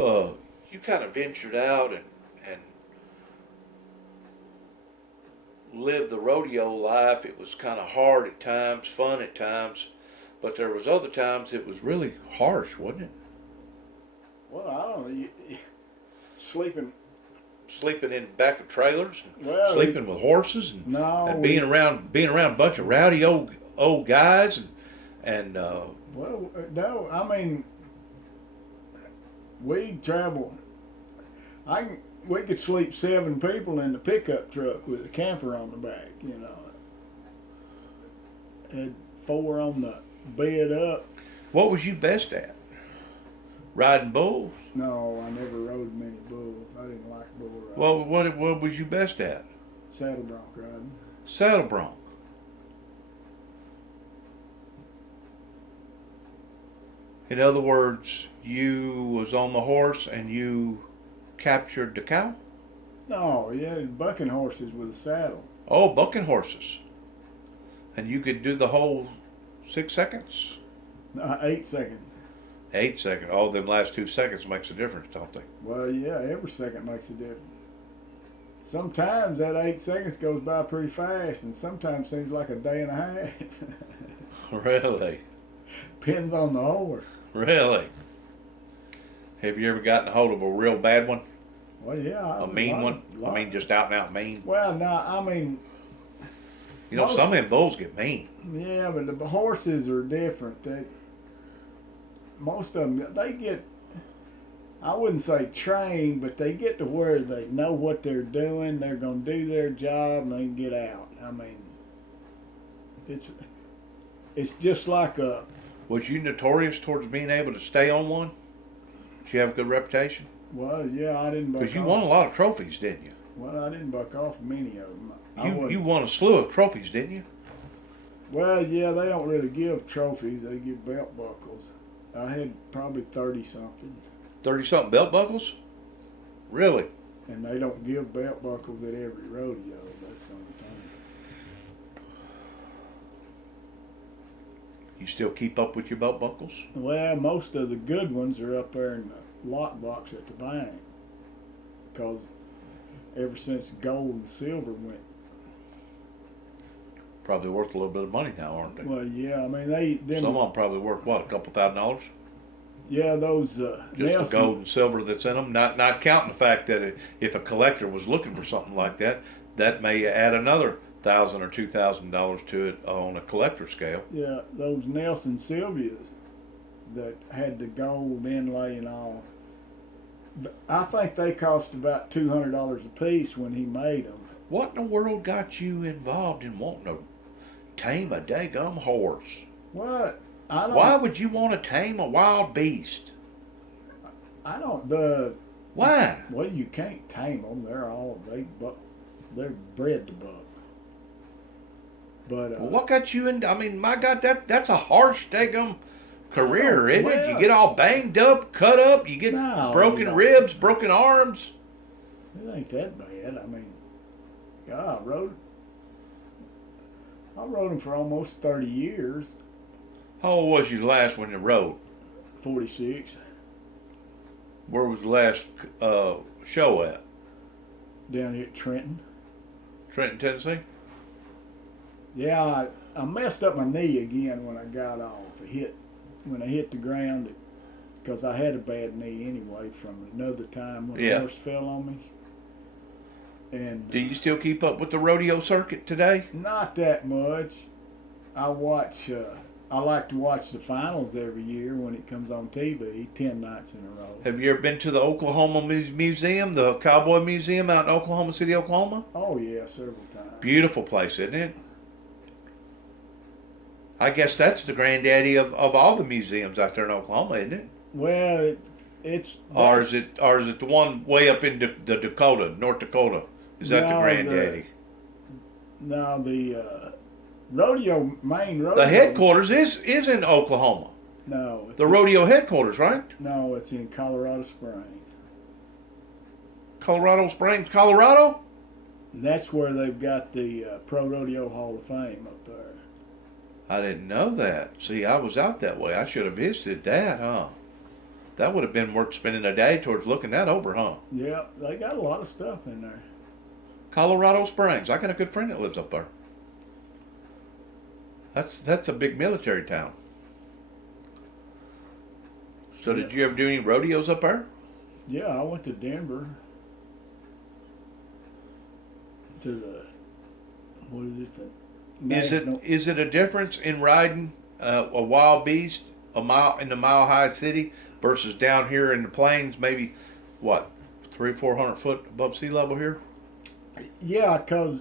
You kind of ventured out and lived the rodeo life. It was kind of hard at times, fun at times, but there was other times it was really harsh, wasn't it? Well, I don't know. Sleeping. Sleeping in the back of trailers, and Well, sleeping with horses, and no, being around a bunch of rowdy old guys, and well, no. I mean, we travel. We could sleep 7 people in the pickup truck with a camper on the back. Had 4 on the bed up. what was you best at? Riding bulls? No, I never rode many bulls. I didn't like bull riding. Well, what was you best at? Saddle bronc riding. Saddle bronc. In other words, you was on the horse and you captured the cow? No, yeah, bucking horses with a saddle. Oh, bucking horses. And you could do the whole 6 seconds? 8 seconds. 8 seconds. Oh, them last 2 seconds makes a difference, don't they? Well, yeah, every second makes a difference. Sometimes that 8 seconds goes by pretty fast, and sometimes seems like a day and a half. Really? Depends on the horse. Really? Have you ever gotten a hold of a real bad one? Well, yeah. A mean one? I mean, just out and out mean? Well, no, I mean. You know, some of them bulls get mean. Yeah, but the horses are different. Most of them, they get, I wouldn't say trained, but they get to where they know what they're doing. They're going to do their job and they can get out. I mean, it's just like a. Was you notorious towards being able to stay on one? Did you have a good reputation? Well, yeah, I didn't buck off. Because you won a lot of trophies, didn't you? Well, I didn't buck off many of them. You won a slew of trophies, didn't you? Well, yeah, they don't really give trophies. They give belt buckles. I had probably 30 something. 30-something belt buckles? Really? And they don't give belt buckles at every rodeo. That's the only thing. You still keep up with your belt buckles? Well, most of the good ones are up there in the lock box at the bank. Because ever since gold and silver went. Probably worth a little bit of money now, aren't they? Well, yeah, I mean, Some of them probably worth, what, a couple $1,000s? Yeah, those Just Nelson, the gold and silver that's in them. Not counting the fact that if a collector was looking for something like that, that may add another $1,000 or $2,000 to it on a collector scale. Yeah, those Nelson Sylvias that had the gold inlay and all. I think they cost about $200 a piece when he made them. What in the world got you involved in wanting to tame a daggum horse? What? I don't. Why would you want to tame a wild beast? I don't. Why? Well, you can't tame them. They're bred to buck. But Well, what got you in? I mean, my God, that's a harsh daggum career, isn't it? You well- get all banged up, cut up, you get No, broken no. ribs, broken arms. it ain't that bad. I mean, God, I rode them for almost 30 years. How old was you last when you rode? 46 Where was the last show at? down here at Trenton. Trenton, Tennessee? Yeah, I messed up my knee again when I got off. When I hit the ground because I had a bad knee anyway from another time when Yeah. the horse fell on me. And Do you still keep up with the rodeo circuit today? not that much. I watch. I like to watch the finals every year when it comes on TV, 10 nights in a row. Have you ever been to the Oklahoma Museum, the Cowboy Museum out in Oklahoma City, Oklahoma? Oh yeah, several times. Beautiful place, isn't it? I guess that's the granddaddy of all the museums out there in Oklahoma, isn't it? Well, it's. Or is it the one way up in the Dakota, North Dakota? Is that the No, granddaddy? Now the main rodeo. The headquarters is in Oklahoma. No, it's The rodeo headquarters, right? no, it's in Colorado Springs. Colorado Springs, Colorado? And that's where they've got the Pro Rodeo Hall of Fame up there. I didn't know that. See, I was out that way. I should have visited that, huh? That would have been worth spending a day towards looking that over, huh? Yeah, they got a lot of stuff in there. Colorado Springs. I got a good friend that lives up there. That's a big military town. So did you ever do any rodeos up there? Yeah, I went to Denver to the what is it? The national. Is it a difference in riding a wild beast a mile in the Mile High City versus down here in the plains? Maybe what 300-400 foot above sea level here. Yeah, cause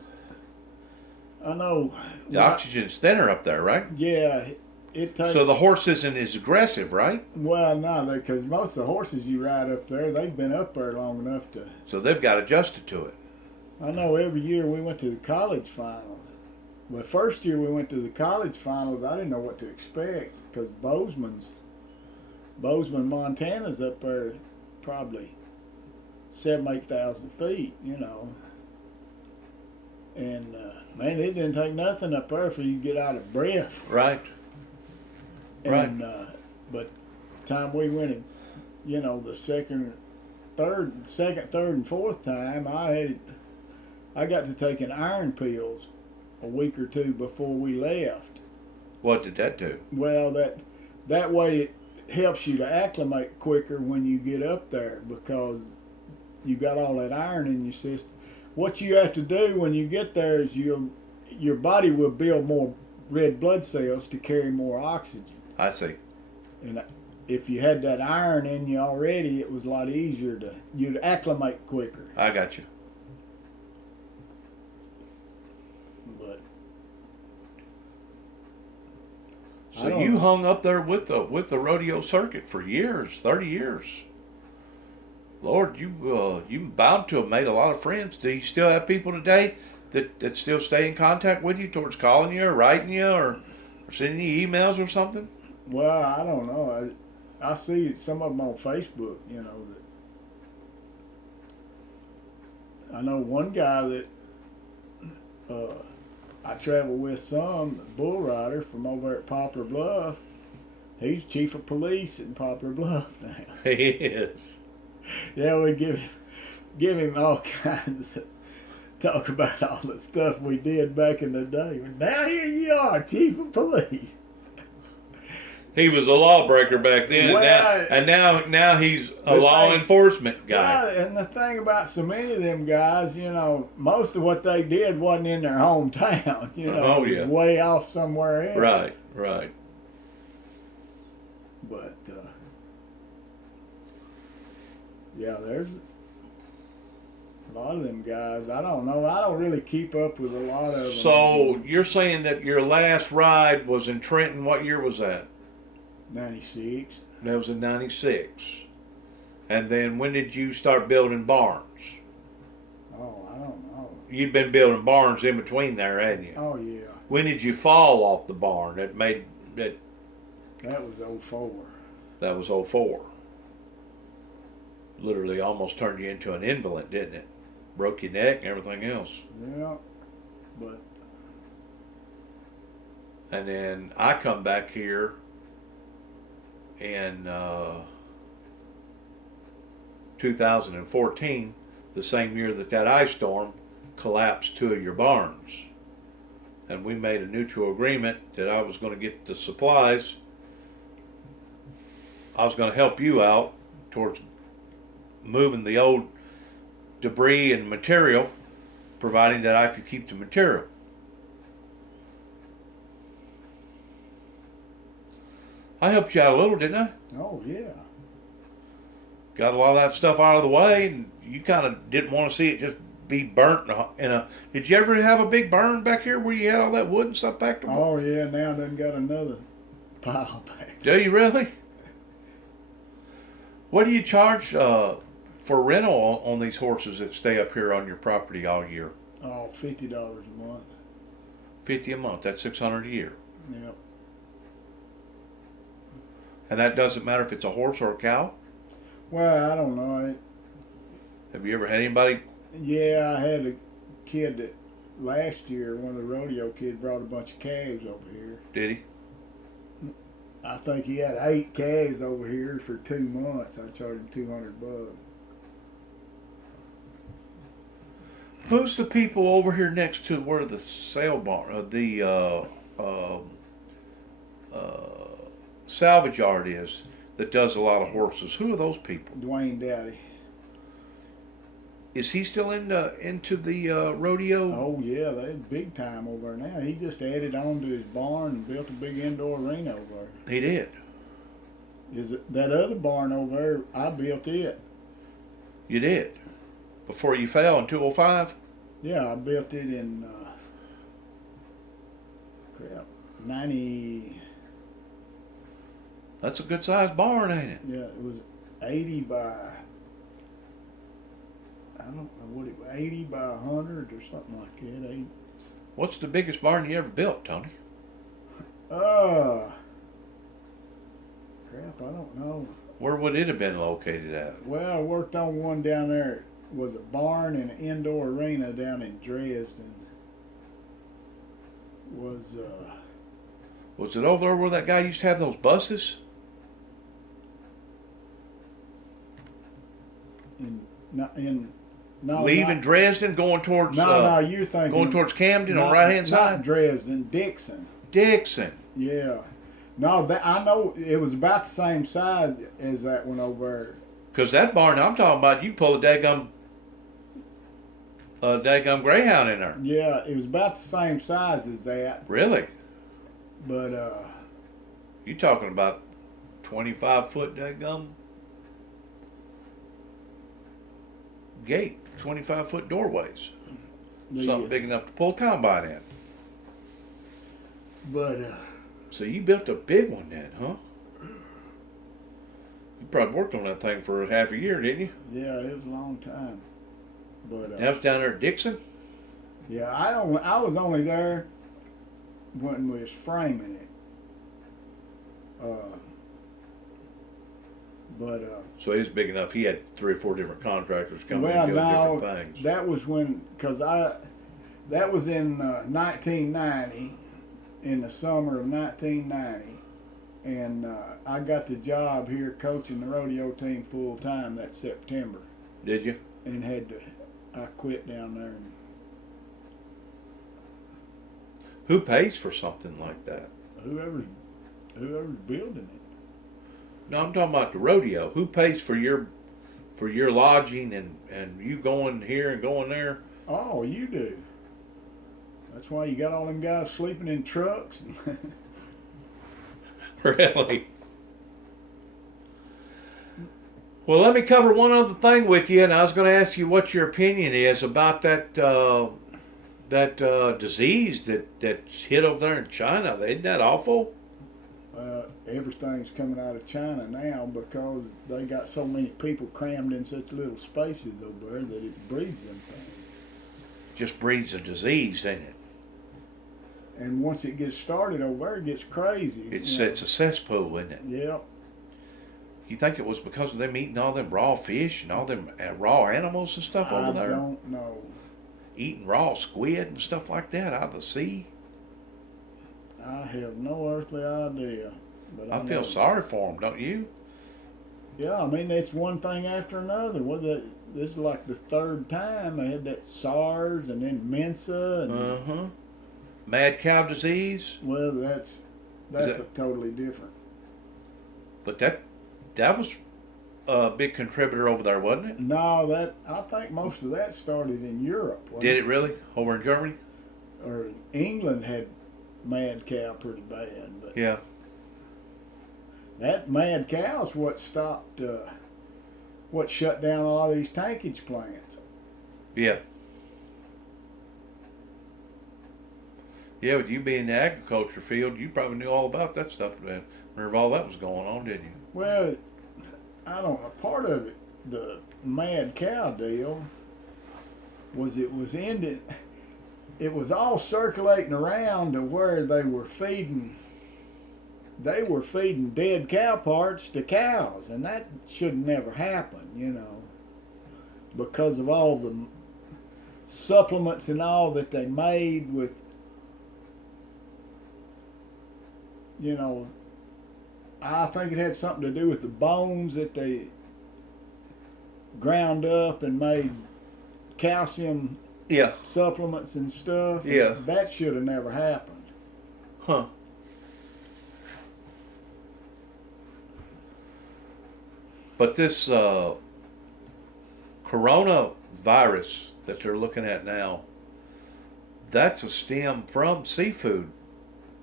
I know The oxygen's thinner up there, right? yeah, it takes. So the horse isn't as aggressive, right? Well, no, because most of the horses you ride up there, they've been up there long enough to. So they've got adjusted to it. I know every year we went to the college finals. But first year we went to the college finals, I didn't know what to expect because Bozeman, Montana's up there probably 7,000-8,000 feet, you know. And man, it didn't take nothing up there for you to get out of breath. Right. And but the time we went, and, you know, the second, third, and fourth time, I got to taking iron pills a week or two before we left. What did that do? Well, that way it helps you to acclimate quicker when you get up there because you got all that iron in your system. What you have to do when you get there is your body will build more red blood cells to carry more oxygen. I see. And if you had that iron in you already, it was a lot easier you'd acclimate quicker. I got you. But So you hung up there with the rodeo circuit for years, 30 years. Lord, you bound to have made a lot of friends. Do you still have people today that still stay in contact with you towards calling you or writing you or sending you emails or something? Well, I don't know. I see some of them on Facebook, you know. I know one guy that I travel with some, bull rider from over at Poplar Bluff. He's chief of police in Poplar Bluff now. He is. Yeah, we give him all kinds of talk about all the stuff we did back in the day. But now here you are, chief of police. He was a lawbreaker back then, Well, and now he's a law enforcement guy. Yeah, and the thing about so many of them guys, you know, most of what they did wasn't in their hometown. You know, Oh, it yeah. was way off somewhere else. Right. But yeah, there's a lot of them guys. I don't know. I don't really keep up with a lot of them. So you're saying that your last ride was in Trenton. What year was that? 96. That was in 96. And then when did you start building barns? Oh, I don't know. You'd been building barns in between there, hadn't you? Oh, yeah. When did you fall off the barn? That was 04. That was '04. Literally almost turned you into an invalid, didn't it? Broke your neck and everything else. Yeah, but. And then I come back here in 2014, the same year that ice storm collapsed 2 of your barns. And we made a mutual agreement that I was going to get the supplies. I was going to help you out towards moving the old debris and material, providing that I could keep the material. I helped you out a little, didn't I? Oh, yeah. Got a lot of that stuff out of the way, and you kind of didn't want to see it just be burnt in a. Did you ever have a big burn back here where you had all that wood and stuff back there? Oh, yeah, now done got another pile back. Do you really? What do you charge for rental on these horses that stay up here on your property all year? Oh, $50 a month. $50 a month. That's $600 a year. Yep. And that doesn't matter if it's a horse or a cow? Well, I don't know. Have you ever had anybody? Yeah, I had a kid that last year, one of the rodeo kids brought a bunch of calves over here. Did he? I think he had 8 calves over here for 2 months. I charged him $200. Who's the people over here next to where the sale barn, salvage yard is that does a lot of horses? Who are those people? Dwayne Dowdy. Is he still into the rodeo? Oh yeah, they're big time over there now. He just added on to his barn and built a big indoor arena over there. He did. Is it that other barn over there? I built it. You did? Before you fell in 205? Yeah, I built it in 90. That's a good sized barn, ain't it? Yeah, it was 80 by. I don't know what it was, 80 by 100 or something like that. 80. What's the biggest barn you ever built, Tony? Crap, I don't know. Where would it have been located at? Well, I worked on one down there. It was a barn and an indoor arena down in Dresden. Was it over there where that guy used to have those buses? No, leaving Dresden, going towards no, you're thinking going towards Camden on the right hand side. Not Dresden, Dixon. Dixon. Yeah. No, I know it was about the same size as that one over there. Because that barn I'm talking about, you pull a daggum greyhound in there. Yeah, it was about the same size as that. Really? But you talking about 25-foot daggum gate, 25-foot doorways. Something big enough to pull a combine in. But so you built a big one then, huh? You probably worked on that thing for half a year, didn't you? Yeah, it was a long time. But that was down there at Dixon? Yeah, I was only there when we was framing it. So he was big enough. He had 3 or 4 different contractors coming and doing different things. That was when, that was in 1990, in the summer of 1990, and I got the job here coaching the rodeo team full time that September. Did you? And I quit down there. Who pays for something like that? Whoever's building it. No, I'm talking about the rodeo. Who pays for your lodging and you going here and going there? Oh, you do. That's why you got all them guys sleeping in trucks. Really? Well, let me cover one other thing with you, and I was going to ask you what your opinion is about that disease that's hit over there in China. Isn't that awful? Everything's coming out of China now because they got so many people crammed in such little spaces over there that it breeds them things. Just breeds a disease, ain't it? And once it gets started over there, it gets crazy. It's a cesspool, isn't it? Yep. You think it was because of them eating all them raw fish and all them raw animals and stuff over there? I don't know. Eating raw squid and stuff like that out of the sea? I have no earthly idea. But I feel sorry for them, don't you? Yeah, I mean, it's one thing after another. This is like the 3rd time. I had that SARS and then Mensa. And, Mad cow disease? Well, that's a totally different. But that was a big contributor over there, wasn't it? No, I think most of that started in Europe. Did it really? Over in Germany? Or England had mad cow pretty bad. But yeah. That mad cow is what stopped, what shut down a lot of these tankage plants. Yeah. Yeah, with you being in the agriculture field, you probably knew all about that stuff whenever all that was going on, didn't you? Well, I don't know. Part of it, the mad cow deal, was it was all circulating around to where they were feeding dead cow parts to cows, and that should never happen, because of all the supplements and all that they made with, I think it had something to do with the bones that they ground up and made calcium Yeah. supplements and stuff. Yeah. That should have never happened. Huh. But this coronavirus that they're looking at now, that's a stem from seafood.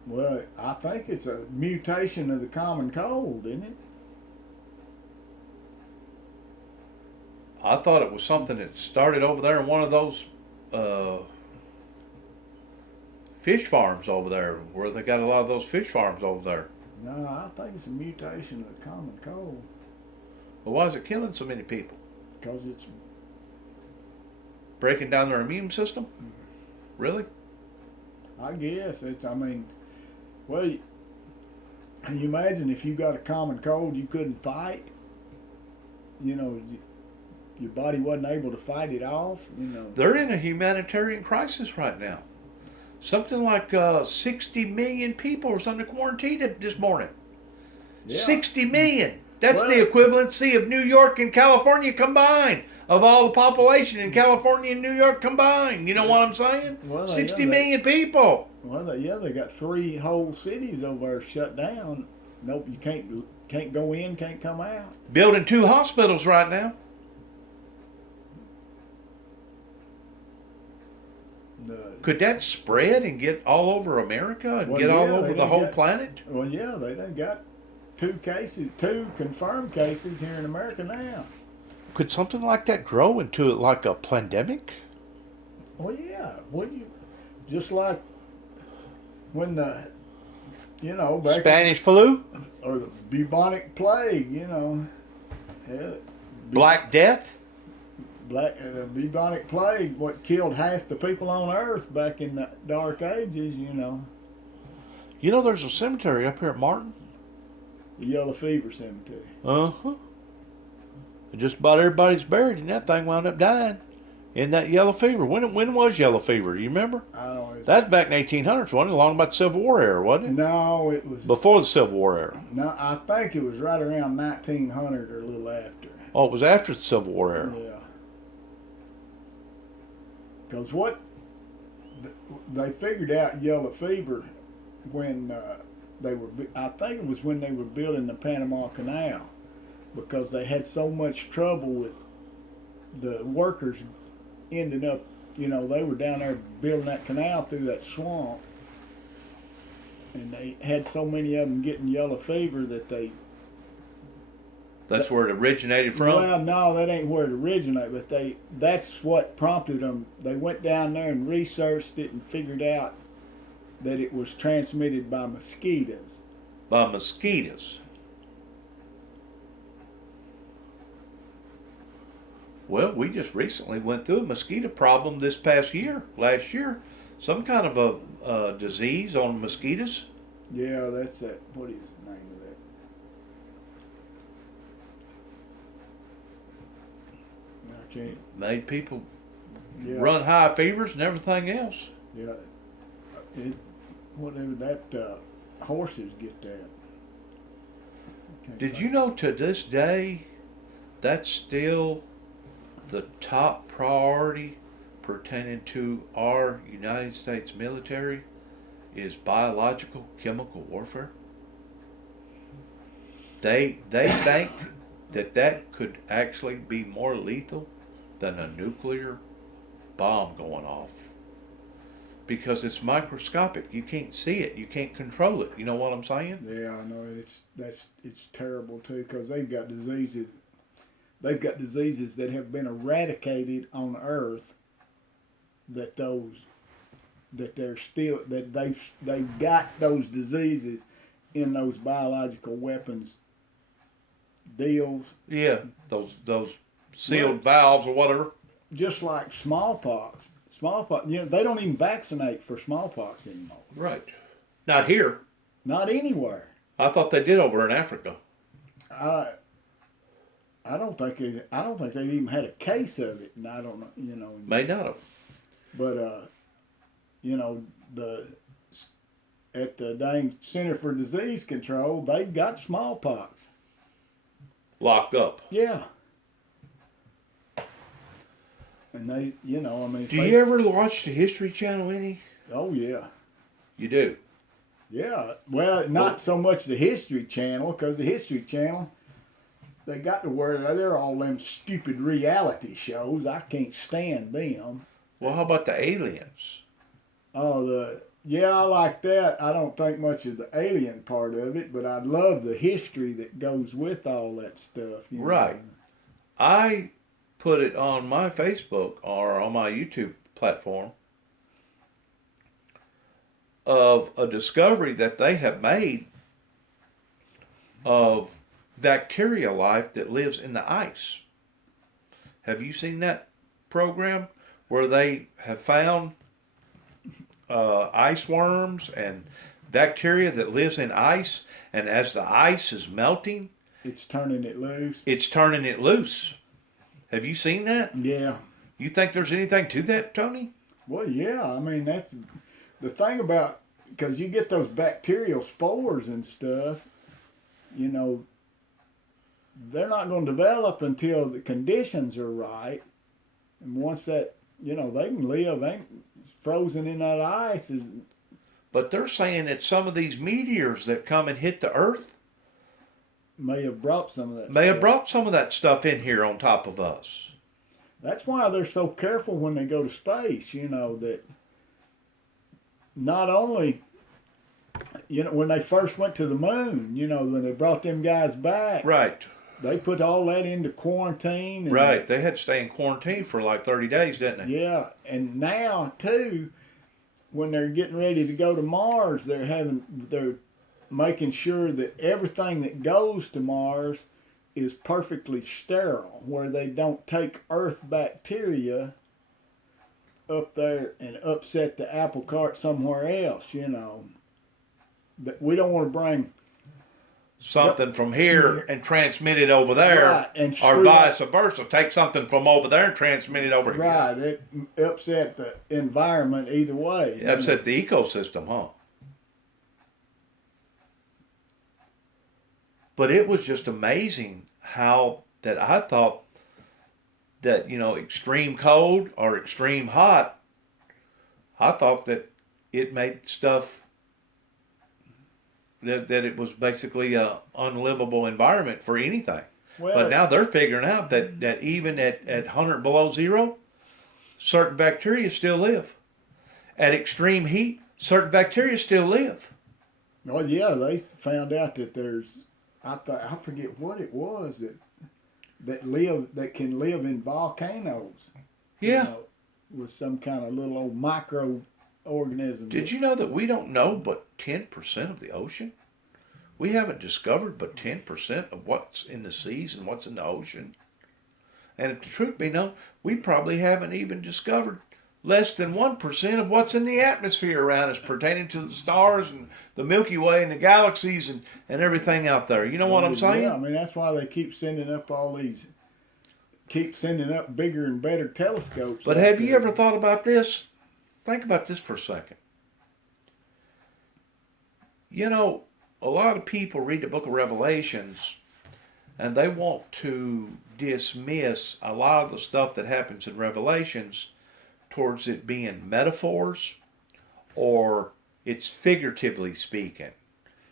Well, I think it's a mutation of the common cold, isn't it? I thought it was something that started over there in one of those fish farms over there, where they got a lot of those fish farms over there. No, I think it's a mutation of the common cold. Well, why is it killing so many people? Because it's Breaking down their immune system? Really? I guess it's. I mean, well, can you imagine if you got a common cold, you couldn't fight? You know, your body wasn't able to fight it off. You know, They're in a humanitarian crisis right now. Something like 60 million people or something quarantined this morning. Yeah. 60 million. That's Well, the equivalency of New York and California combined, of all the population in California and New York combined. You know what I'm saying? Well, 60 yeah, million people. Well, they got 3 whole cities over there shut down. Nope, you can't go in, can't come out. Building 2 hospitals right now. Could that spread and get all over America and Well, get all yeah, over they the done whole got- planet? Well, yeah, they done got 2 confirmed cases here in America now. Could something like that grow into like a pandemic? Well, yeah. Just like when the, back Spanish flu? or the bubonic plague, yeah, Black Death? the bubonic plague, what killed half the people on Earth back in the Dark Ages, You know, there's a cemetery up here at Martin. the Yellow Fever Cemetery. Uh-huh. Just about everybody's buried, and that thing wound up dying in that yellow fever. When was yellow fever? You remember? I don't know. That's back in 1800s, wasn't it? Along about the Civil War era, wasn't it? No, it was. Before the Civil War era. No, I think it was right around 1900 or a little after. Oh, it was after the Civil War era. Yeah. Because they figured out yellow fever when I think it was when they were building the Panama Canal, because they had so much trouble with the workers ending up, they were down there building that canal through that swamp, and they had so many of them getting yellow fever that That's where it originated from? well, no, that ain't where it originated, but that's what prompted them. They went down there and researched it and figured out that it was transmitted by mosquitoes. By mosquitoes. Well, we just recently went through a mosquito problem last year. Some kind of a disease on mosquitoes. Yeah, that's that. What is the name of that? I can't. Made people Yeah, run high fevers and everything else. yeah. Whatever that horses get that. Did you know to this day, that's still the top priority pertaining to our United States military is biological chemical warfare? They think that could actually be more lethal than a nuclear bomb going off. Because it's microscopic. You can't see it. You can't control it. You know what I'm saying? Yeah, I know it's terrible too, because they've got diseases. They've got diseases that have been eradicated on Earth. That they've got those diseases in those biological weapons deals. Yeah, those sealed valves or whatever. Just like smallpox. Smallpox, they don't even vaccinate for smallpox anymore. Right. Not here. Not anywhere. I thought they did over in Africa. I don't think they've even had a case of it, and I don't know. May not have. But the at the dang Center for Disease Control, they've got smallpox. Locked up. Yeah. And they, I mean. Do you ever watch the History Channel any? Oh, yeah. You do? Yeah. Well, not so much the History Channel, because the History Channel, they got to where they're all them stupid reality shows. I can't stand them. Well, how about the aliens? Oh, yeah, I like that. I don't think much of the alien part of it, but I love the history that goes with all that stuff. Right. I put it on my Facebook or on my YouTube platform of a discovery that they have made of bacteria life that lives in the ice. Have you seen that program where they have found ice worms and bacteria that lives in ice, and as the ice is melting, it's turning it loose? It's turning it loose. Have you seen that? Yeah. You think there's anything to that, Tony? Well, yeah. I mean, that's the thing about, because you get those bacterial spores and stuff, they're not going to develop until the conditions are right. And once that, they can live, ain't frozen in that ice. But they're saying that some of these meteors that come and hit the Earth may have brought some of that have brought some of that stuff in here on top of us. That's why they're so careful when they go to space, that not only, when they first went to the moon, when they brought them guys back. Right. They put all that into quarantine. Right. They had to stay in quarantine for like 30 days, didn't they? Yeah. And now, too, when they're getting ready to go to Mars, they're making sure that everything that goes to Mars is perfectly sterile, where they don't take Earth bacteria up there and upset the apple cart somewhere else, That we don't want to bring something from here and transmit it over there, right, and or vice versa. Take something from over there and transmit it over here. Right, it upset the environment either way. It upset the ecosystem, huh? But it was just amazing how that I thought that, extreme cold or extreme hot, I thought that it made stuff that it was basically an unlivable environment for anything. Well, but now they're figuring out that even at 100 below zero, certain bacteria still live. At extreme heat, certain bacteria still live. Well, yeah, they found out that there's, I forget what it was that can live in volcanoes. Yeah. With some kind of little old microorganism. Did you know that we don't know but 10% of the ocean? We haven't discovered but 10% of what's in the seas and what's in the ocean. And if the truth be known, we probably haven't even discovered less than 1% of what's in the atmosphere around us pertaining to the stars and the Milky Way and the galaxies and everything out there. You know what I'm saying? Yeah, I mean, that's why they keep sending up bigger and better telescopes. But have you ever thought about this? Think about this for a second. A lot of people read the book of Revelations and they want to dismiss a lot of the stuff that happens in Revelations towards it being metaphors or it's figuratively speaking.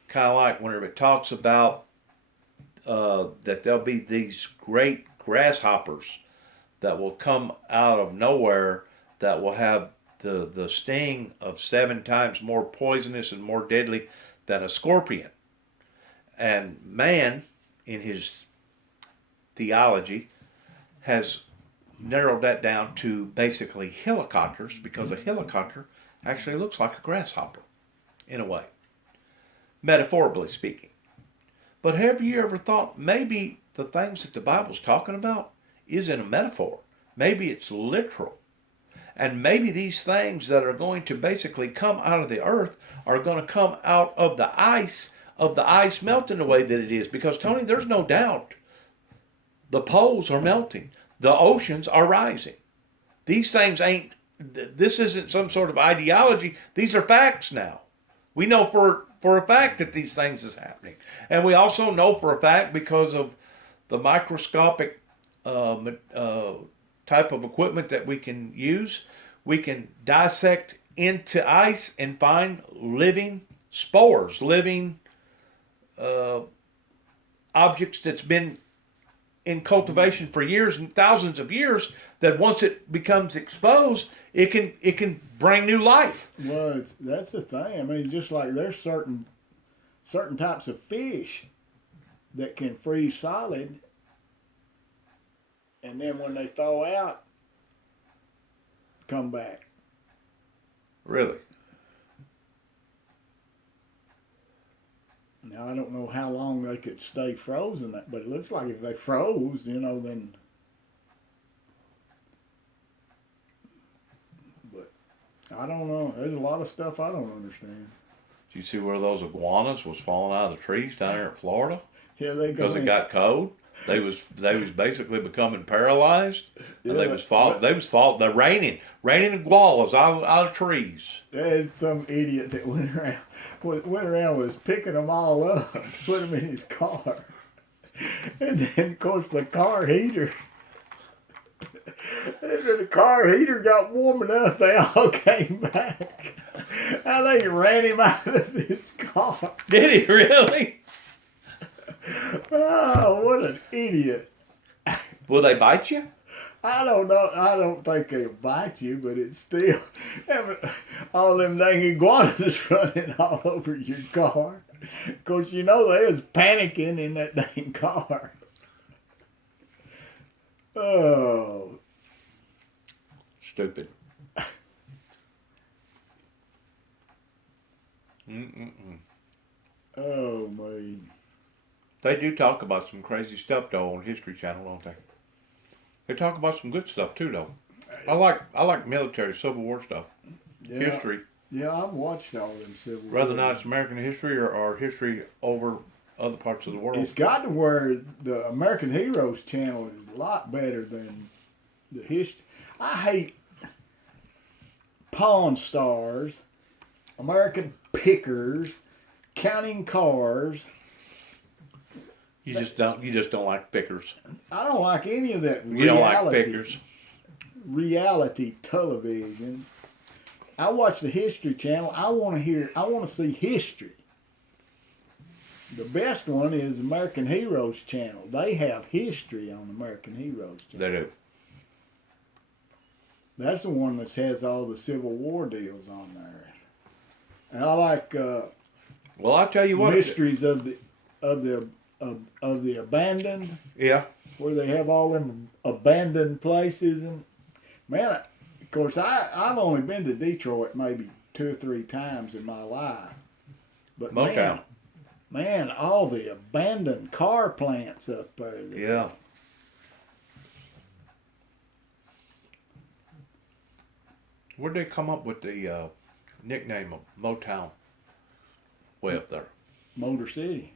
Kind of like whenever it talks about that there'll be these great grasshoppers that will come out of nowhere that will have the sting of 7 times more poisonous and more deadly than a scorpion. And man, in his theology, has narrowed that down to basically helicopters, because a helicopter actually looks like a grasshopper, in a way, metaphorically speaking. But have you ever thought maybe the things that the Bible's talking about is in a metaphor? Maybe it's literal. And maybe these things that are going to basically come out of the earth are going to come out of the ice melting the way that it is. Because, Tony, there's no doubt the poles are melting. The oceans are rising. These things this isn't some sort of ideology. These are facts now. We know for a fact that these things is happening. And we also know for a fact because of the microscopic type of equipment that we can use, we can dissect into ice and find living spores, living objects that's been in cultivation for years and thousands of years, that once it becomes exposed, it can bring new life. Well, that's the thing. I mean, just like there's certain types of fish that can freeze solid, and then when they thaw out, come back. Really? Now, I don't know how long they could stay frozen, but it looks like if they froze, then. But I don't know. There's a lot of stuff I don't understand. Did you see where those iguanas was falling out of the trees down there in Florida? Yeah, they because it got cold. They was basically becoming paralyzed, and they was falling. They're raining iguanas out of trees. There's some idiot that went around was picking them all up, put them in his car, and then of course the car heater. And when the car heater got warm enough, they all came back. And they ran him out of his car. Did he really? Oh, what an idiot. Will they bite you? I don't know. I don't think they'll bite you, but it's still all them dang iguanas running all over your car. Of course, they was panicking in that dang car. Oh. Stupid. Oh, man. They do talk about some crazy stuff, though, on History Channel, don't they? They talk about some good stuff, too, though. I like military, Civil War stuff. Yeah. History. Yeah, I've watched all them Civil War. Whether or not it's American history or history over other parts of the world. It's got to where the American Heroes channel is a lot better than the history. I hate Pawn Stars, American Pickers, Counting Cars. You just don't like pickers. I don't like any of that. You don't like pickers. Reality television. I watch the History Channel. I want to see history. The best one is American Heroes Channel. They have history on American Heroes Channel. They do. That's the one that has all the Civil War deals on there. And I like well, I'll tell you what, mysteries of the abandoned. Yeah. Where they have all them abandoned places. And man, of course, I've only been to Detroit maybe 2 or 3 times in my life. But Motown. Man, all the abandoned car plants up there. Yeah. Where'd they come up with the nickname of Motown? Way up there. Motor City.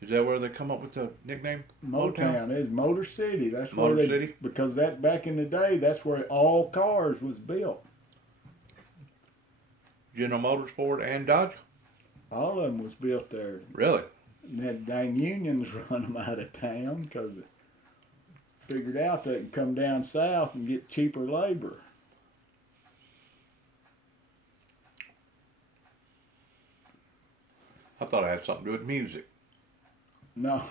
Is that where they come up with the nickname? Motown is Motor City. That's Motor where City? Because that back in the day, that's where all cars was built. General Motors, Ford, and Dodge? All of them was built there. Really? And that dang unions run them out of town because they figured out they can come down south and get cheaper labor. I thought it had something to do with music. No,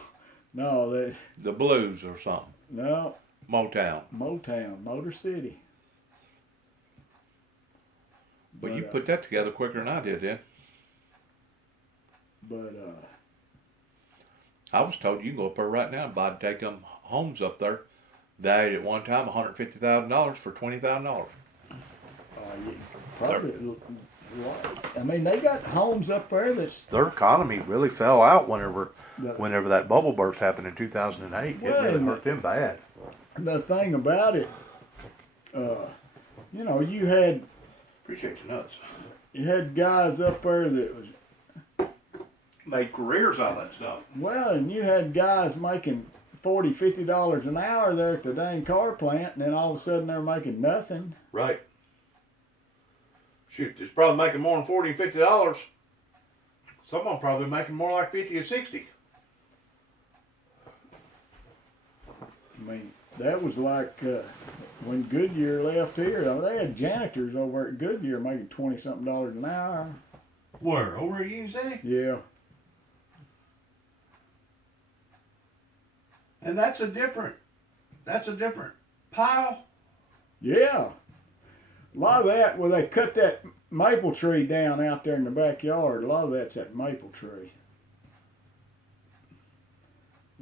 the blues or something. No. Motown, Motor City. But you put that together quicker than I did, then. But I was told you can go up there right now and buy daggum homes up there, valued at one time $150,000 for $20,000. Probably. I mean, they got homes up there that's... Their economy really fell out whenever that bubble burst happened in 2008. Well, it really hurt them bad. The thing about it, you had... Appreciate your nuts. You had guys up there that was... Made careers out of that stuff. Well, and you had guys making $40, $50 an hour there at the dang car plant, and then all of a sudden they're making nothing. Right. Shoot, it's probably making more than $40 and $50. Some of them probably making more like 50 or 60. I mean, that was like when Goodyear left here. I mean, they had janitors over at Goodyear making $20-something an hour. Where? Over at Union City? Yeah. And that's a different pile. Yeah. A lot of that, well, they cut that maple tree down out there in the backyard. A lot of that's that maple tree.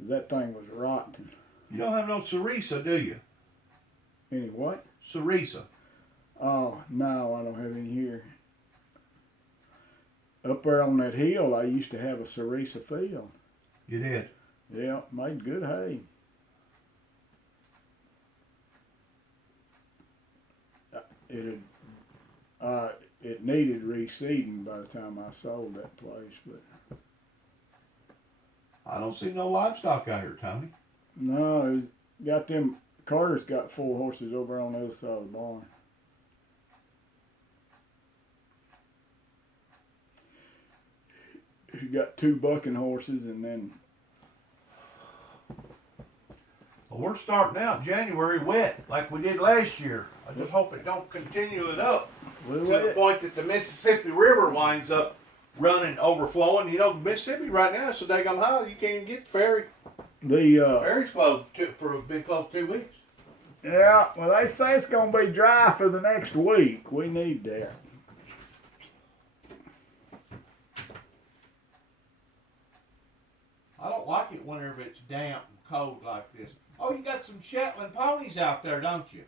That thing was rotten. You don't have no cerisa, do you? Any what? Cerisa. Oh, no, I don't have any here. Up there on that hill, I used to have a cerisa field. You did? Yeah, made good hay. It needed reseeding by the time I sold that place, but I don't see no livestock out here, Tony. no, it was, got them. Carter's got 4 horses over on the other side of the barn. He got 2 bucking horses, and then Well, we're starting out January wet like we did last year. I just hope it don't continue it up to the point that the Mississippi River winds up running, overflowing. You know, the Mississippi right now is so daggone high you can't even get the ferry. the Ferry's closed for a big close 2 weeks. yeah, well, they say it's gonna be dry for the next week. We need that. I don't like it whenever it's damp and cold like this. Oh, you got some Shetland ponies out there, don't you?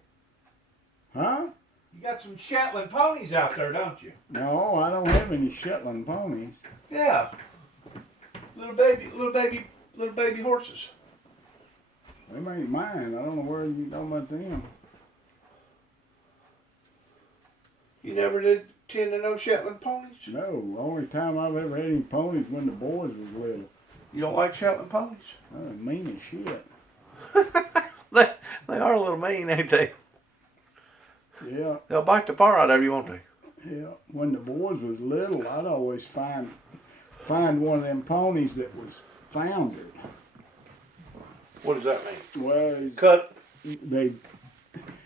Huh? You got some Shetland ponies out there, don't you? No, I don't have any Shetland ponies. Yeah. Little baby horses. Them ain't mine. I don't know where you talking about them. You never did tend to know Shetland ponies? No, the only time I've ever had any ponies when the boys was little. You don't like Shetland ponies? Mean as shit. They are a little mean, ain't they? Yeah, They'll bite the far out of you, won't they? yeah. When the boys was little, I'd always find one of them ponies that was foundered. What does that mean? Well, Cut, they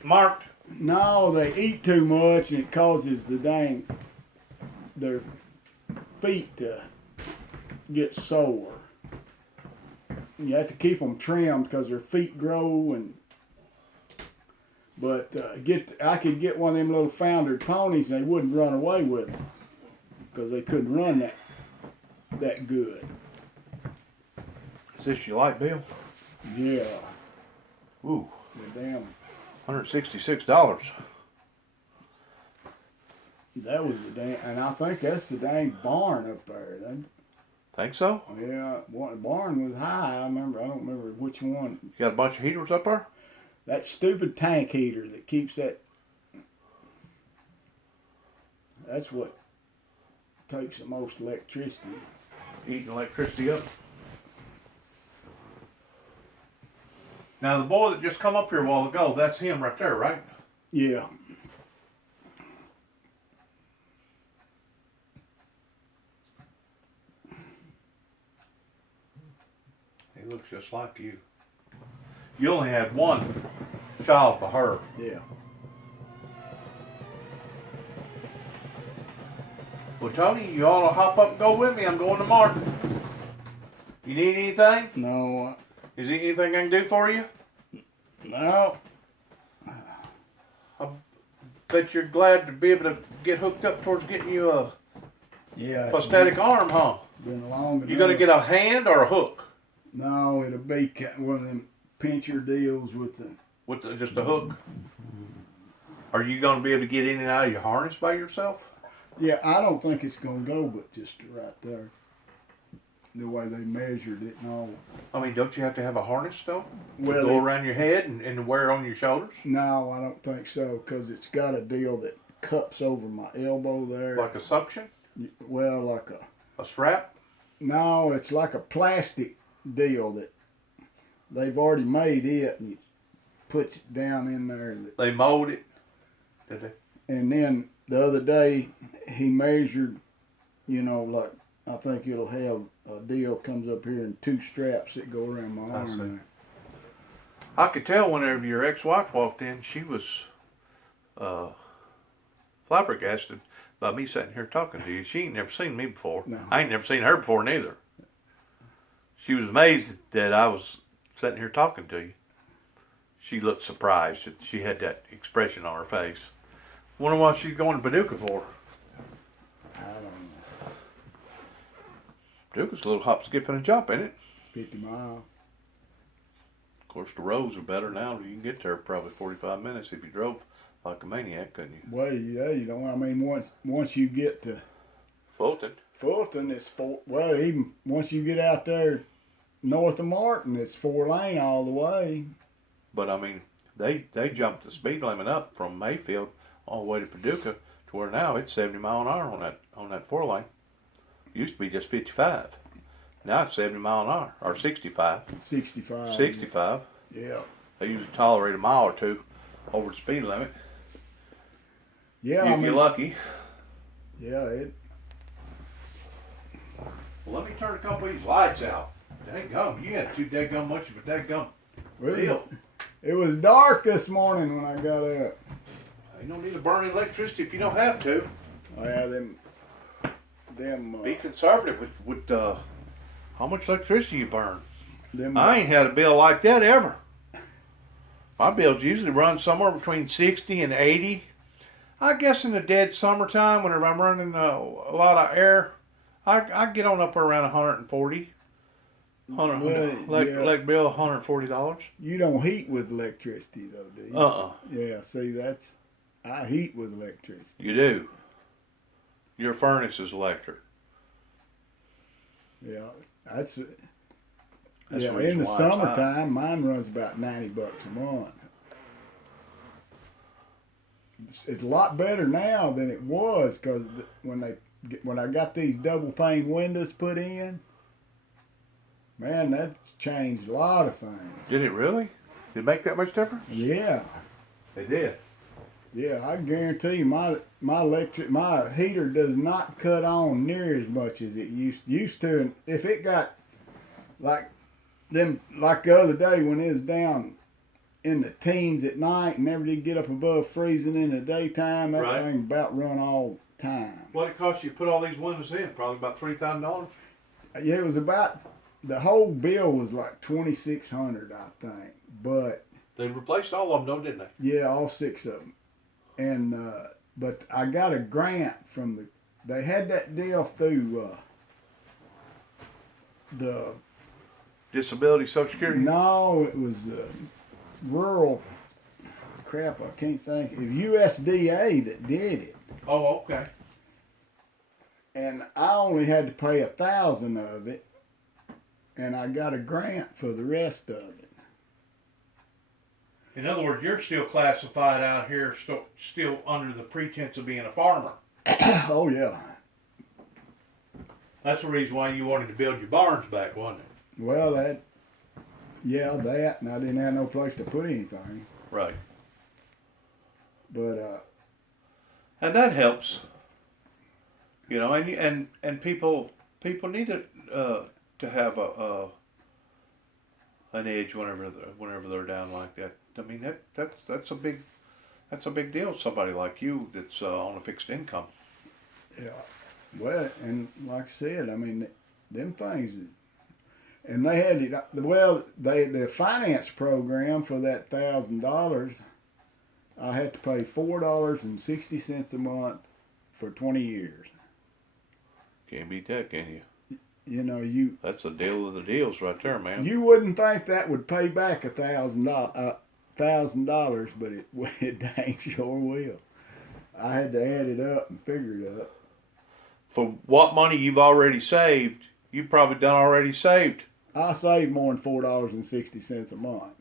marked. no, they eat too much and it causes their feet to get sore. You have to keep them trimmed because their feet grow but I could get one of them little foundered ponies and they wouldn't run away with them because they couldn't run that good. Is this your light bill? Yeah. Ooh, The damn. $166. That was the dang, and I think that's the dang barn up there. Think so? Yeah, the barn was high. I don't remember which one. You got a bunch of heaters up there? That stupid tank heater that keeps that. That's what takes the most electricity. Eating electricity up. Now the boy that just come up here a while ago, that's him right there, right? Yeah. He looks just like you. You only had one child for her. Yeah. Well, Tony, you ought to hop up and go with me. I'm going to Martin. You need anything? No. Is there anything I can do for you? No. I bet you're glad to be able to get hooked up towards getting you a prosthetic arm, huh? Been long enough. You gonna get a hand or a hook? No, it'll be one of them pincher deals with the. Just a hook? Are you gonna be able to get in and out of your harness by yourself? Yeah, I don't think it's gonna go, but just right there. The way they measured it and all. I mean, don't you have to have a harness though? Well, go around your head and wear it on your shoulders? No, I don't think so, because it's got a deal that cups over my elbow there. Like a suction? Well, like a strap? No, it's like a plastic deal that they've already made it and you put it down in there. They mold it, did they? And then the other day he measured, like I think it'll have a deal comes up here and 2 straps that go around my arm. There. I could tell whenever your ex-wife walked in, she was flabbergasted by me sitting here talking to you. She ain't never seen me before. No. I ain't never seen her before neither. She was amazed that I was sitting here talking to you. She looked surprised. She had that expression on her face. Wonder what she's going to Paducah for. I don't know. Paducah's a little hop, skip, and a jump, ain't it? 50 miles. Of course, the roads are better now. You can get there probably 45 minutes if you drove like a maniac, couldn't you? Well, yeah, once you get to Fulton, it's even once you get out there north of Martin, it's 4-lane all the way. But I mean, they jumped the speed limit up from Mayfield all the way to Paducah to where now it's 70 mile an hour on that 4-lane. Used to be just 55. Now it's 70 mile an hour or 65. 65. 65. Yeah. They usually tolerate a mile or two over the speed limit. Yeah, If you're lucky. Yeah, Well, let me turn a couple of these lights out. Daggum, you had too daggum much of a daggum deal. It was dark this morning when I got up. You don't need to burn electricity if you don't have to. Oh, yeah, Be conservative with how much electricity you burn. them. I ain't had a bill like that ever. My bills usually run somewhere between 60 and 80. I guess in the dead summertime, whenever I'm running a lot of air, I get on up around 140. Like bill $140. You don't heat with electricity though, do you? Yeah, see I heat with electricity. You do. Your furnace is electric. Yeah, that's the in the why summertime, mine runs about $90 a month. It's a lot better now than it was because when I got these double pane windows put in, man, that's changed a lot of things. Did it really? Did it make that much difference? Yeah. It did. Yeah, I guarantee you my heater does not cut on near as much as it used to. And if it got like the other day when it was down in the teens at night and never did get up above freezing in the daytime, that thing about run all the time. What it cost you to put all these windows in? Probably about $3,000. Yeah, it was about the whole bill was like $2,600, I think. But they replaced all of them, though, didn't they? Yeah, all 6 of them. And but I got a grant from they had that deal through the Disability Social Security? No, it was rural crap. I can't think. It was USDA that did it. Oh, okay. And I only had to pay 1,000 of it, and I got a grant for the rest of it. In other words, you're still classified out here, still under the pretense of being a farmer. Oh, yeah. That's the reason why you wanted to build your barns back, wasn't it? Well, and I didn't have no place to put anything. Right. But and that helps. You know, and people need to have an edge whenever they're down like that. I mean that's a big deal. Somebody like you that's on a fixed income. Yeah. Well, and like I said, I mean them things, and they had it. Well, the finance program for that $1,000, I had to pay $4.60 a month for 20 years. Can't beat that, can you? You know, that's the deal of the deals right there, man. You wouldn't think that would pay back $1,000, but it dang sure will. I had to add it up and figure it up. For what money you've already saved, you've probably done already saved. I saved more than $4.60 a month.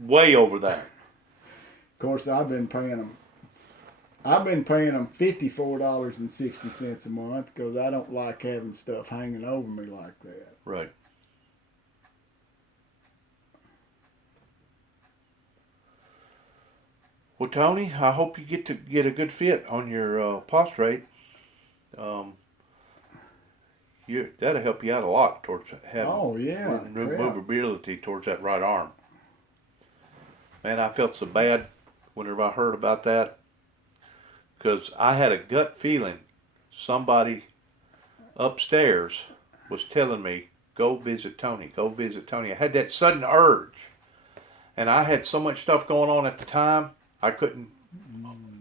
Way over that. Of course, I've been paying them $54.60 a month because I don't like having stuff hanging over me like that. Right. Well, Tony, I hope you get a good fit on your prostrate. That'll help you out a lot towards having movability towards that right arm. Man, I felt so bad whenever I heard about that, because I had a gut feeling somebody upstairs was telling me, go visit Tony, go visit Tony. I had that sudden urge, and I had so much stuff going on at the time, I couldn't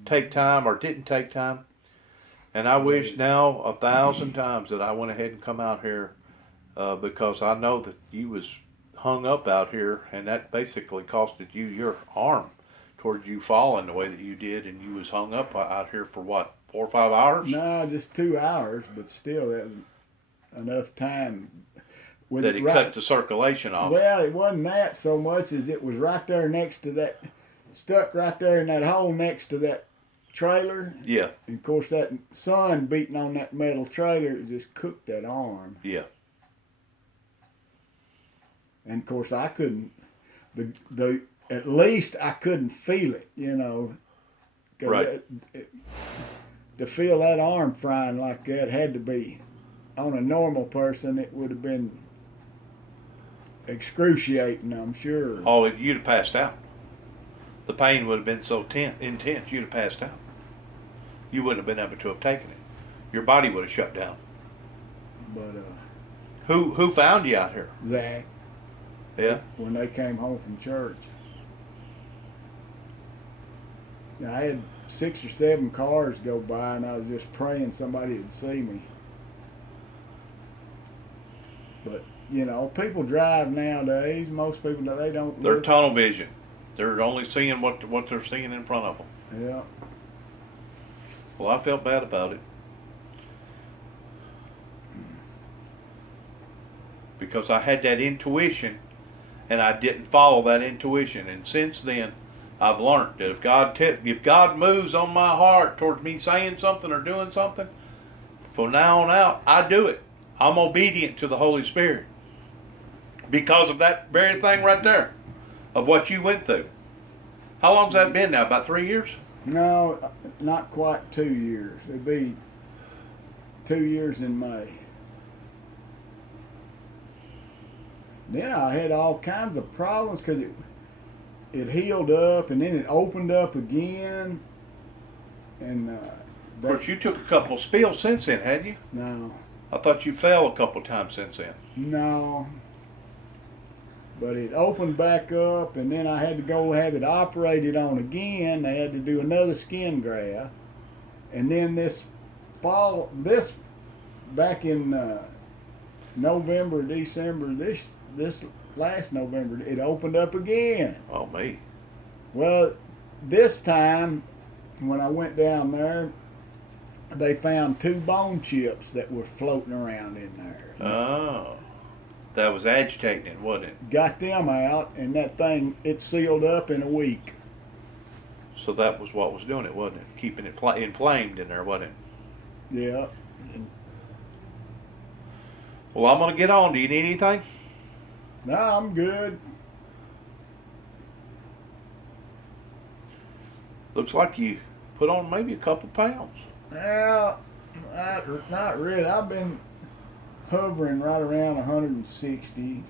take time or didn't take time. And I wish now 1,000 times that I went ahead and come out here, because I know that you was hung up out here, and that basically costed you your arm towards you falling the way that you did, and you was hung up out here for what, 4 or 5 hours? No, just 2 hours, but still that was enough time. That it cut the circulation off. Well, it wasn't that so much as it was right there next to that, stuck right there in that hole next to that trailer. Yeah. And of course that sun beating on that metal trailer, it just cooked that arm. Yeah. And of course I couldn't, at least I couldn't feel it, you know. Right. To feel that arm frying like that had to be, on a normal person, it would have been excruciating, I'm sure. Oh, you'd have passed out. The pain would have been so intense, you'd have passed out. You wouldn't have been able to have taken it. Your body would have shut down. But who found you out here? Zach. Yeah. When they came home from church. Now, I had 6 or 7 cars go by, and I was just praying somebody would see me. But you know, people drive nowadays. Most people, they don't. They're tunnel vision. They're only seeing what they're seeing in front of them. Yeah. Well, I felt bad about it, because I had that intuition, and I didn't follow that intuition. And since then, I've learned that if God moves on my heart towards me saying something or doing something, from now on out, I do it. I'm obedient to the Holy Spirit because of that very thing right there, of what you went through. How long's that been now? About 3 years? No, not quite 2 years. It'd be 2 years in May. Then I had all kinds of problems because it healed up and then it opened up again. And of course, you took a couple spills since then, hadn't you? No. I thought you fell a couple times since then. No. But it opened back up, and then I had to go have it operated on again. They had to do another skin graft. And then this back in November, December, this last November, it opened up again. Oh, me. Well, this time, when I went down there, they found 2 bone chips that were floating around in there. Oh. That was agitating it, wasn't it? Got them out, and that thing, it sealed up in a week. So that was what was doing it, wasn't it? Keeping it inflamed in there, wasn't it? Yeah. Well, I'm going to get on. Do you need anything? No, I'm good. Looks like you put on maybe a couple pounds. Well, not really. I've been hovering right around 160,